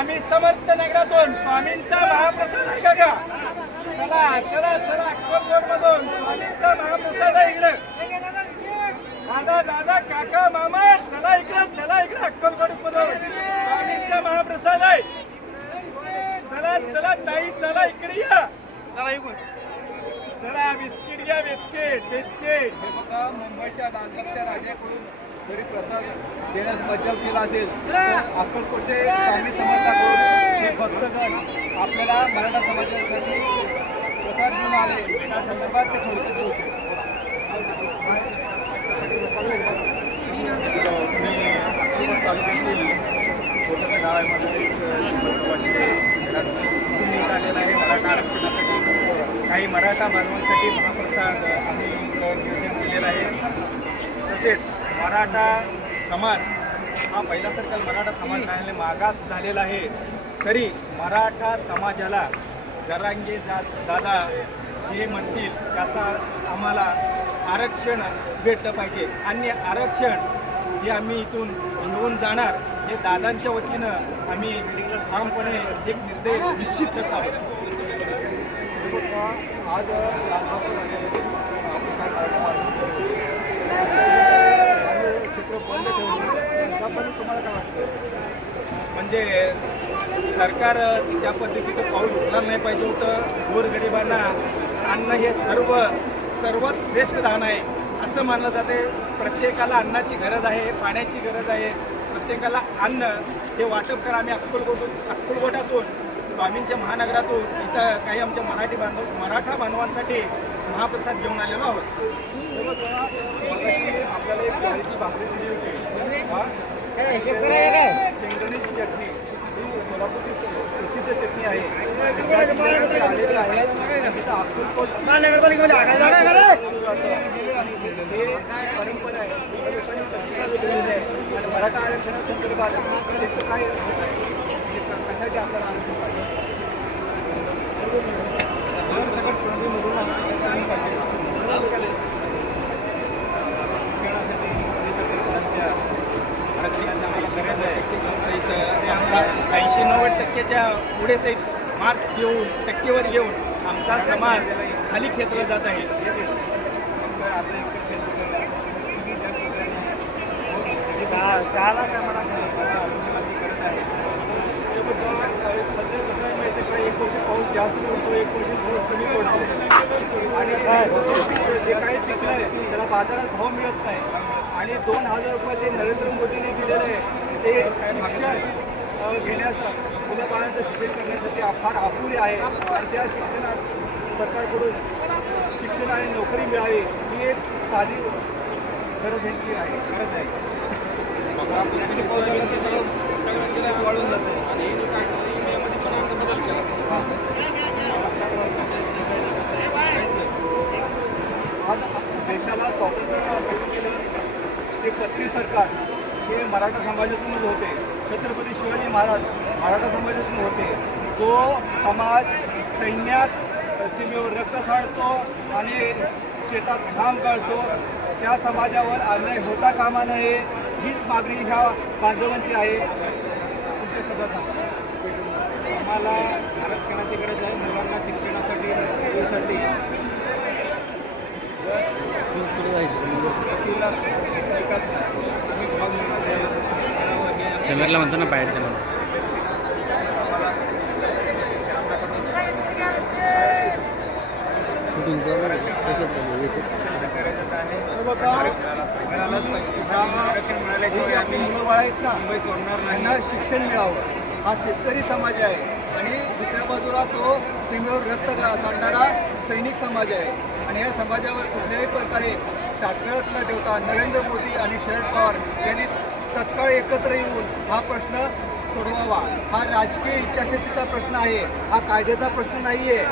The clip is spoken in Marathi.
स्वामी समर्थ नगरातून स्वामींचा महाप्रसाद आहे का? चला चला चला अक्कलकोट मधून स्वामींचा महाप्रसाद आहे इकडे. दादा दादा काका मामा चला इकडे अक्कलकोट मधून स्वामींचा महाप्रसाद आहे. चला चला ताई चला इकडे या. चला बिस्किट घ्या बिस्किट. हे बघा मुंबईच्या दानपत्या राजाकडून जरी प्रसाद देण्यास मज्जाव केला असेल अक्कलकोटचे स्वामी समर्थाकडून हे भक्तगण आपल्याला मराठा समाजासाठी प्रसाद घेऊन आले. त्या संदर्भात ते थोडक्यात बोलतो. मी अक्कलकोट तालुक्यातील छोट्याशा गावामध्ये आलेला आहे. मराठा आरक्षणासाठी काही मराठा बांधवांसाठी महाप्रसाद आम्ही नियोजन केलेलं आहे. तसेच मराठा समाज हा पहिल्यासारखा मराठा समाज नाही मागास झालेला आहे. तरी मराठा समाजाला जरांगे दादा जे म्हणतील त्याचा आम्हाला आरक्षण भेटलं पाहिजे आणि आरक्षण हे आम्ही इथून घेऊन जाणार. हे दादांच्या वतीनं आम्ही ठामपणे एक निर्णय निश्चित करत आहोत. आज चित्र बंद ठेवलं तुम्हाला काय वाटतं? म्हणजे सरकार त्या पद्धतीचं पाऊल उचलायला नाही पाहिजे होतं. गोरगरिबांना अन्न हे सर्वात श्रेष्ठ दान आहे असं मानलं जाते. प्रत्येकाला अन्नाची गरज आहे, पाण्याची गरज आहे. प्रत्येकाला अन्न हे वाटप करा. आम्ही अक्कलकोटातून स्वामींच्या महानगरातून इथं काही आमच्या मराठा बांधवांसाठी महाप्रसाद घेऊन आलेलो आहोत. आपल्याला एक ज्वारीची भाकरी दिली होती. शेंगदाण्याची चटणी ही सोलापूरची प्रसिद्ध चटणी आहे. आलेली आहे अक्कलकोट महानगरपालिकेमध्ये परंपरा आहे. मराठा आरक्षणासंदर्भात त्याचं काय कशाचे आपल्याला आरक्षण पाहिजे सगळं प्रणालीमधून आरक्षणाची आम्हाला गरज आहे. ते आमचा 80-90% पुढेच एक मार्क्स घेऊन टक्केवर घेऊन आमचा समाज खाली खेचला जात आहे. एक वर्षी पाऊस जास्त पडतो, एक वर्षी थोडं कमी पडतो आणि जे काही पिकलं आहे त्याला बाजारात भाव मिळत नाही. आणि 2000 रुपये ते नरेंद्र मोदींनी दिलेलं आहे ते शिक्षण घेण्याचं मुलं बाळांचं शिक्षण करण्यासाठी फार अपुरे आहे. आणि त्या शिक्षणात सरकारकडून शिक्षण आणि नोकरी मिळावी ही एक साधी गरजेची आहे गरज आहे. पाऊस झाला की सगळं वाढून जातं आणि नियमामध्ये पण आमचा बदल केला. आज देशाला स्वातंत्र्य भेटून केलं ते पत्नी सरकार हे मराठा समाजातूनच होते. छत्रपती शिवाजी महाराज मराठा समाजातून होते. जो समाज सैन्यात सीमेवर रक्त सांडतो आणि शेतात घाम गाळतो त्या समाजावर अन्याय होता कामा नये हीच मागणी ह्या बांधवांची आहे. तुमच्या शब्दात आम्हाला आरक्षणाची गरज आहे. मुलांना शिक्षणासाठी नोकरीसाठी समीरला म्हणतो ना बाहेर त्याला शूटिंग कशात चालू आरक्षण मिळाल्याशिवाय आम्ही मुलं आहेत ना मुंबई सोडणार नाही ना. शिक्षण मिळावं हा शेतकरी समाज आहे आणि दुसऱ्या बाजूला तो सीमेवर रक्त सांडणारा सैनिक समाज आहे. आणि या समाजावर कुठल्याही प्रकारे टाकळत न ठेवता नरेंद्र मोदी आणि शरद पवार यांनी तत्काळ एकत्र येऊन हा प्रश्न सोडवावा. हा राजकीय इच्छाशक्तीचा प्रश्न आहे, हा कायद्याचा प्रश्न नाही आहे.